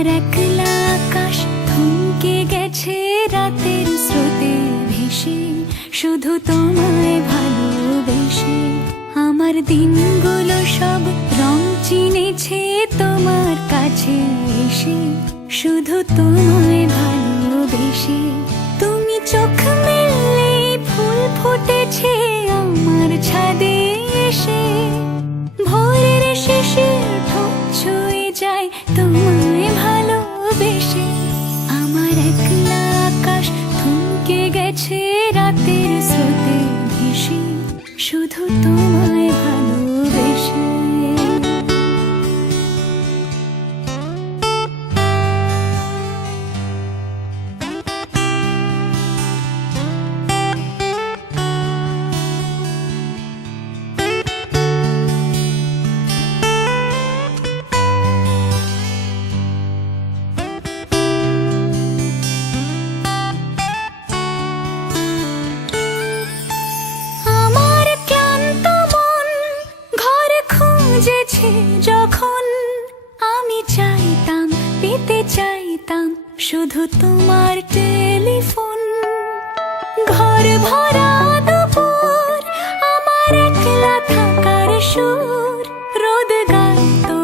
আমার একলা আকাশ থমকে গেছে রাতের স্রোতে ভেসে, শুধু তোমায় ভালোবেসে। আমার দিনগুলো সব রং চিনেছে তোমার কাছে এসে, শুধু তোমায় ভালোবেসে। তুমি চোখ মেললে ফুল ফুটেছে আমার ছাদে এসে, ভোরের শেষে ঠোঁট ছুঁয়ে যায় তোমায় ভালোবেসে। আমার একলা আকাশ থমকে গেছে রাতের স্রোতে ভেসে, শুধু তোমায় ভালোবেসে। যখন আমি চাইতাম, পেতে চাইতাম শুধু তোমার টেলিফোন। ঘর ভরা দুপুর, আমার একলা থাকার সুর, রোদ গাইতো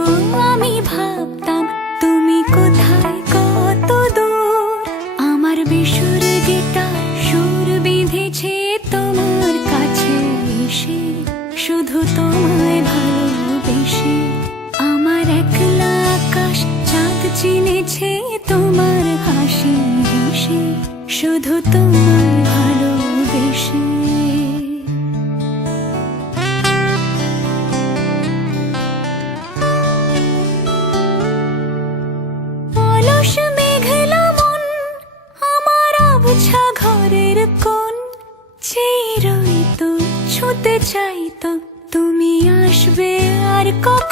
আমি ভাবতাম তুমি কোথায় কত দূর। আমার বেসুর গিটার সুর বিঁধেছে তোমার কাছে এসে, শুধু তোমায় ভালোবেসে। আমার একলা আকাশ চাঁদ চিনেছে তোমার হাসি হেসে, শুধু তোমায় ভালোবেসে। অলস মেঘলা মন, আমার আবছা ঘরের কোণ, চেয়ে রইতো ছুঁতে চাইতো তুমি আসবে আর কখন।